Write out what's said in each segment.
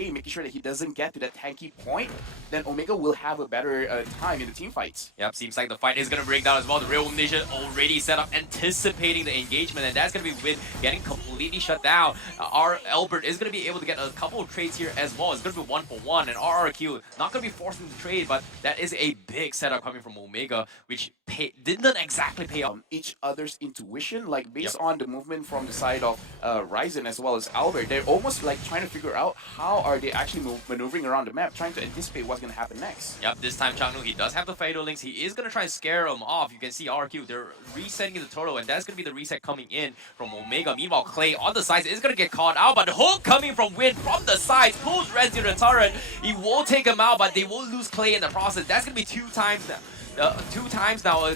A, making sure that he doesn't get to that tanky point, then Omega will have a better time in the team fights. Yep, seems like the fight is going to break down as well. The Real Omniscient already set up, anticipating the engagement, and that's going to be Win getting completely shut down. Our Albert is going to be able to get a couple of trades here as well. It's going to be 1-for-1, and RRQ not going to be forcing the trade, but that is a big setup coming from Omega, which didn't exactly pay off. Each other's intuition, like based on the movement from the side of Ryzen as well as Albert, they're almost like trying to figure out how are they actually maneuvering around the map, trying to anticipate what's going to happen next. Yep, this time Changnu, he does have the Fatal Links. He is going to try and scare him off. You can see RQ, they're resetting the total, and that's going to be the reset coming in from Omega. Meanwhile, Clay on the sides is going to get caught out, but the hook coming from Win from the sides pulls Renz to the turret. He will take him out, but they will lose Clay in the process. That's going to be two times now.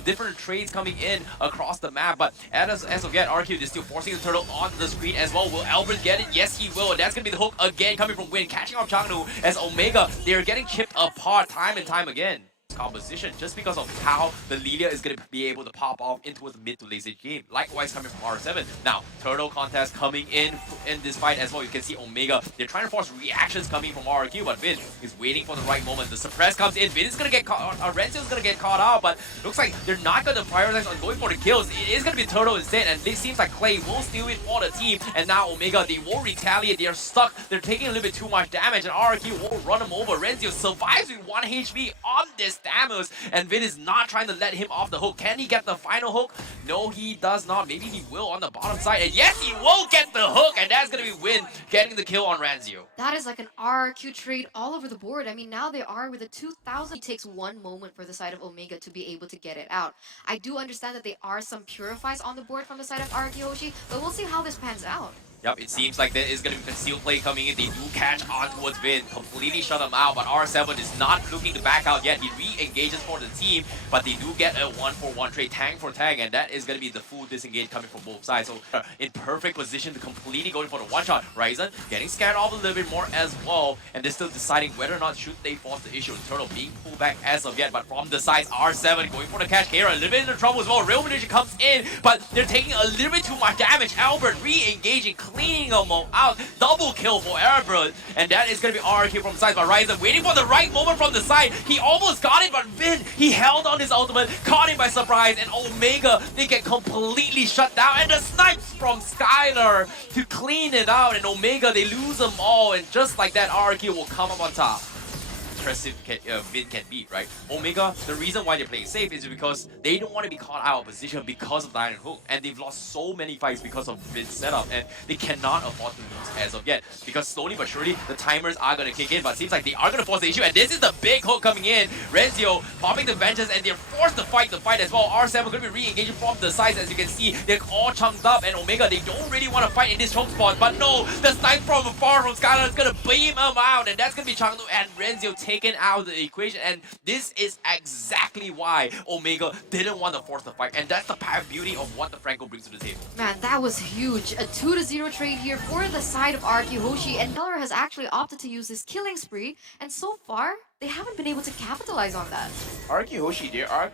Different trades coming in across the map, but as of yet, RQ is still forcing the turtle onto the screen as well. Will Albert get it? Yes, he will. And that's going to be the hook again coming from Win, catching off Changnu as Omega. They're getting chipped apart time and time again. Composition just because of how the Lilia is going to be able to pop off into a mid to late stage game. Likewise coming from R7. Now, turtle contest coming in this fight as well. You can see Omega, they're trying to force reactions coming from RRQ, but Vin is waiting for the right moment. The suppress comes in. Vin is going to get caught, Renzo is going to get caught out, but looks like they're not going to prioritize on going for the kills. It is going to be turtle instead, and it seems like Clay will steal it for the team, and now Omega, they will retaliate. They are stuck. They're taking a little bit too much damage, and RRQ will run him over. Renzo survives with 1 HP on this Thamus, and Vin is not trying to let him off the hook. Can he get the final hook? No, he does not. Maybe he will on the bottom side, and yes, he will get the hook, and that's going to be Win getting the kill on Ranzio. That is like an RRQ trade all over the board. I mean, now they are with a 2,000. It takes one moment for the side of Omega to be able to get it out. I do understand that there are some purifies on the board from the side of RRQ Hoshi, but we'll see how this pans out. Yep, it seems like there is going to be concealed play coming in. They do catch on towards Vin, completely shut him out, but R7 is not looking to back out yet. He re-engages for the team, but they do get a 1-for-1 trade, tag for tag, and that is going to be the full disengage coming from both sides. So in perfect position to completely go for the one-shot. Ryzen getting scared off a little bit more as well, and they're still deciding whether or not should they force the issue. Turtle being pulled back as of yet, but from the sides, R7 going for the catch. Kara a little bit into trouble as well. Real Omniscient comes in, but they're taking a little bit too much damage. Albert re-engaging, cleaning them out. Double kill for Albert, and that is going to be RRQ from the side, but Ryzen waiting for the right moment from the side. He almost got it, but Vin, he held on his ultimate, caught him by surprise, and Omega, they get completely shut down, and the snipes from Skylar to clean it out, and Omega, they lose them all, and just like that, RRQ will come up on top. Impressive Vin can beat, right? Omega, the reason why they're playing safe is because they don't want to be caught out of position because of the Iron Hook, and they've lost so many fights because of Vin's setup, and they cannot afford to lose as of yet, because slowly but surely the timers are going to kick in, but it seems like they are going to force the issue, and this is the big hook coming in. Renzio popping the vengeance, and they're forced to fight the fight as well. R7 going to be re-engaging from the sides, as you can see. They're all chunked up, and Omega, they don't really want to fight in this choke spot, but no, the snipe from afar from Skylar is going to beam him out, and that's going to be Changnu and Renzio taken out of the equation, and this is exactly why Omega didn't want to force the fight, and that's the beauty of what the Franco brings to the table. Man, that was huge. A 2-0 trade here for the side of RRQ Hoshi, and Keller has actually opted to use his killing spree, and so far, they haven't been able to capitalize on that. RRQ Hoshi, they are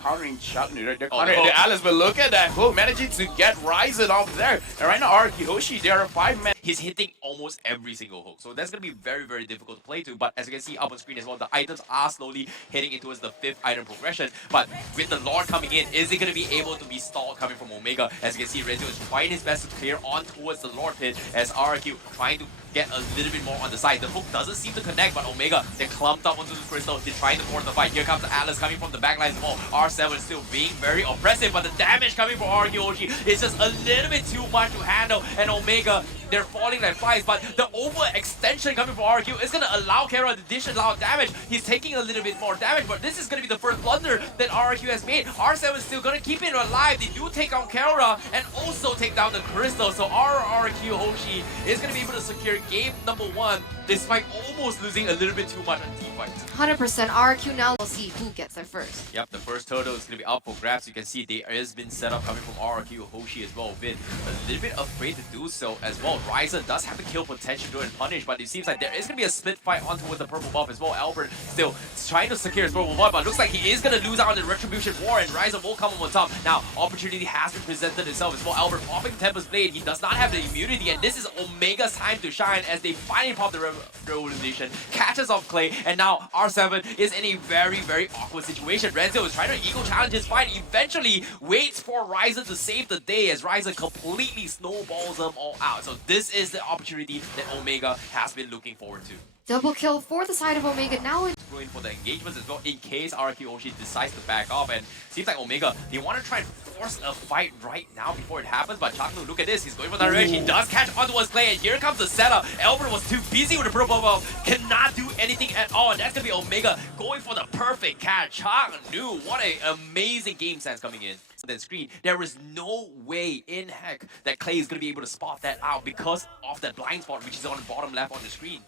countering Changnu. They're countering the Alice, but look at that hook, managing to get Ryzen off there. And right now, RRQ Hoshi, they are 5 men. He's hitting almost every single hook, so that's going to be very, very difficult to play to. But as you can see up on screen as well, the items are slowly heading into the 5th item progression. But with the Lord coming in, is he going to be able to be stalled coming from Omega? As you can see, Renzo is trying his best to clear on towards the Lord pit, as RRQ trying to get a little bit more on the side. The hook doesn't seem to connect, but Omega, they're clumped up onto the crystal. They're trying to force the fight. Here comes the Atlas coming from the backline as well. R7 is still being very oppressive, but the damage coming from RRQ Hoshi is just a little bit too much to handle, and Omega, they're falling like flies, but the overextension coming from RRQ is going to allow Kara to dish a lot of damage. He's taking a little bit more damage, but this is going to be the first blunder that RRQ has made. R7 is still going to keep it alive. They do take down Kara and also take down the crystal, so RRQ Hoshi is going to be able to secure game number 1 despite almost losing a little bit too much on team fights. 100% RRQ now. We'll see who gets there first. Yep, the first turtle is going to be up for grabs. You can see there has been set up coming from RRQ Hoshi as well. Vin a little bit afraid to do so as well. well. Ryzen does have the kill potential to punish, but it seems like there is going to be a split fight on towards the purple buff as well. Albert still trying to secure his purple buff, but looks like he is going to lose out on the Retribution War, and Ryzen will come on top. Now, opportunity has been presented itself as well. Albert popping Tempest Blade. He does not have the immunity, and this is Omega's time to shine as they finally pop the Revolution, catches off Clay, and now R7 is in a very, very awkward situation. Renzo is trying to ego challenge his fight, eventually waits for Ryzen to save the day as Ryzen completely snowballs them all out. So this is the opportunity that Omega has been looking forward to. Double kill for the side of Omega. Now in Ruin for the engagements as well in case RRQ Hoshi decides to back off, and seems like Omega, they want to try and force a fight right now before it happens, but Chaknu, look at this, he's going for the range, he does catch onto his Clay, and here comes the setup. Albert was too busy with the purple buff, cannot do anything at all, and that's going to be Omega going for the perfect catch. Chaknu, what an amazing game sense coming in. That screen, there is no way in heck that Clay is going to be able to spot that out because of that blind spot which is on the bottom left on the screen.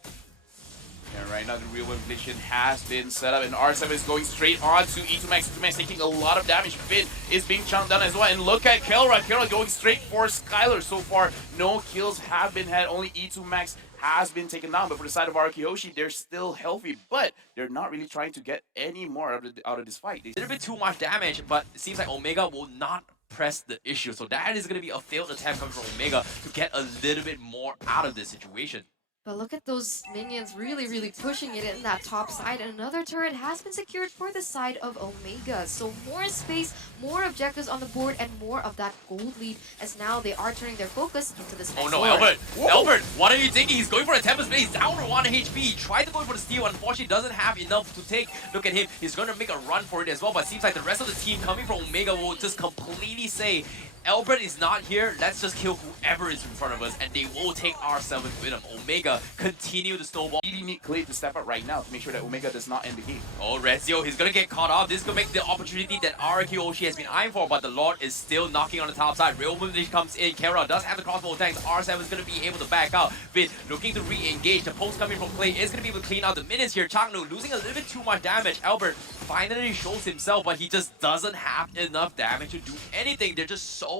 And right now the real vision has been set up, and R7 is going straight on to E2max. E2max taking a lot of damage. Finn is being chunked down as well, and look at Kelra. Kelra going straight for Skylar. So far, no kills have been had. Only E2max has been taken down, but for the side of RRQ Hoshi, they're still healthy, but they're not really trying to get any more out of this fight. A little bit too much damage, but it seems like Omega will not press the issue. So that is going to be a failed attempt coming from Omega to get a little bit more out of this situation. But look at those minions really pushing it in that top side. And another turret has been secured for the side of Omega. So more space, more objectives on the board, and more of that gold lead as now they are turning their focus into this next Oh no, war. Albert! Whoa. Albert, what are you thinking? He's going for a Tempest Blade. He's down to 1 HP. He tried to go for the steal. Unfortunately, doesn't have enough to take. Look at him. He's going to make a run for it as well. But it seems like the rest of the team coming from Omega will just completely say, Albert is not here, let's just kill whoever is in front of us, and they will take R7 with them. Omega continue to snowball. Really need Clay to step up right now to make sure that Omega does not end the game. Oh, Rezio, he's gonna get caught off. This is gonna make the opportunity that RRQ Hoshi has been eyeing for, but the Lord is still knocking on the top side. Real movement comes in. Kara does have the crossbow tanks. R7 is gonna be able to back out. Vin looking to re-engage. The post coming from Clay is gonna be able to clean out the minions here. Changnu losing a little bit too much damage. Albert finally shows himself, but he just doesn't have enough damage to do anything. They're just so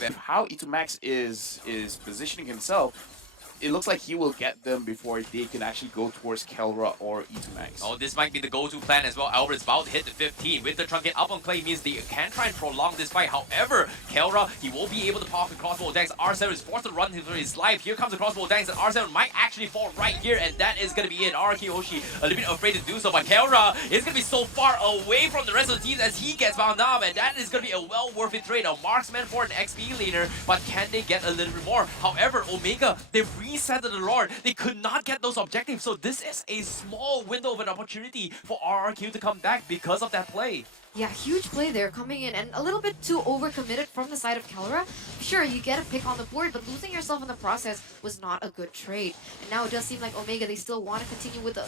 bad. How E2max is positioning himself, it looks like he will get them before they can actually go towards Kelra or E2max. Oh, this might be the go-to plan as well. Albert's about to hit the 15. With the truncate up on Clay means they can try and prolong this fight. However, Kelra, he will be able to pop the crossbow tanks. R7 is forced to run for his life. Here comes the crossbow tanks, and R7 might actually fall right here, and that is going to be it. RRQ Hoshi a little bit afraid to do so, but Kelra is going to be so far away from the rest of the team as he gets bound up, and that is going to be a well worth it trade. A marksman for an XP laner, but can they get a little bit more? However, Omega, they've reset the Lord. They could not get those objectives, so this is a small window of an opportunity for RRQ to come back because of that play. Yeah, huge play there coming in and a little bit too overcommitted from the side of Kelra. Sure, you get a pick on the board, but losing yourself in the process was not a good trade. And now it does seem like Omega, they still want to continue with the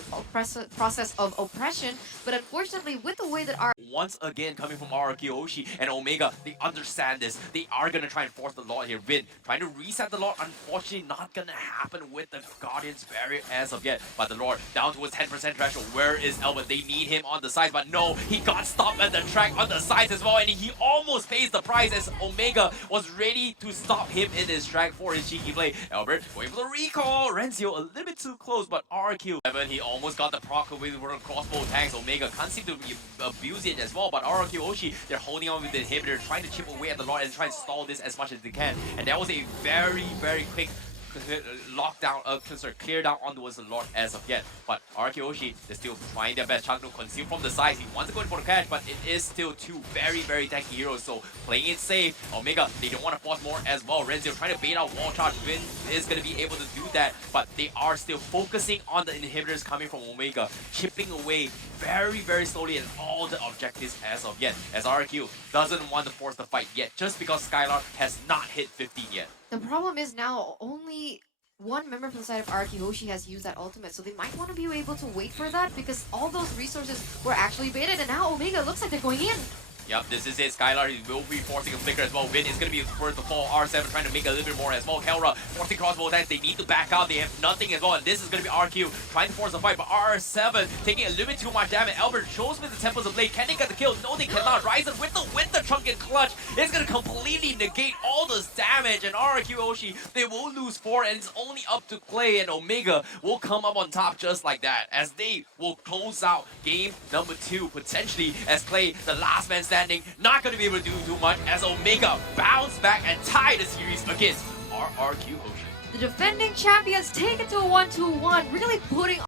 process of oppression, but unfortunately, with the way that our once again coming from RRQ Hoshi and Omega, they understand this. They are going to try and force the Lord here. Vin trying to reset the Lord, unfortunately not going to happen with the Guardian's Barrier as of yet. But the Lord down towards 10% threshold. Where is Elvin? They need him on the sides, but no, he got stopped at the track on the sides as well, and he almost pays the price as Omega was ready to stop him in his track for his cheeky play. Albert going for the recall. Renzio a little bit too close, but RRQ, he almost got the proc with the crossbow tanks. Omega can't seem to abuse it as well, but RRQ Hoshi, they're holding on with the inhibitor, trying to chip away at the Lord and try and stall this as much as they can. And that was a very quick lockdown, clear down onwards the Lord as of yet. But RRQ Hoshi, they're still trying their best. Changno conceal from the sides. He wants to go in for the catch, but it is still two very tanky heroes. So playing it safe. Omega, they don't want to force more as well. Renzio trying to bait out wall charge. Vin is going to be able to do that, but they are still focusing on the inhibitors coming from Omega, chipping away very slowly at all the objectives as of yet. As RRQ doesn't want to force the fight yet, just because Skylar has not hit 15 yet. The problem is now only one member from the side of RRQ Hoshi has used that ultimate, so they might want to be able to wait for that because all those resources were actually baited, and now Omega looks like they're going in. Yep, this is it. Skylar, he will be forcing a flicker as well. Vin is going to be the first to fall. R7 trying to make a little bit more as well. Kelra forcing crossbow attacks. They need to back out. They have nothing as well. And this is going to be RQ trying to force a fight. But R7 taking a little bit too much damage. Albert shows with the Temples of Blade. Can they get the kill? No, they cannot. Ryzen with the Trunken Clutch is going to completely negate all this damage. And RRQ Hoshi, they will lose 4. And it's only up to Clay, and Omega will come up on top just like that. As they will close out game number 2 potentially. As Clay, the last man standing, not going to be able to do too much as Omega bounce back and tie the series against RRQ Hoshi. The defending champions take it to a 1-2-1, really putting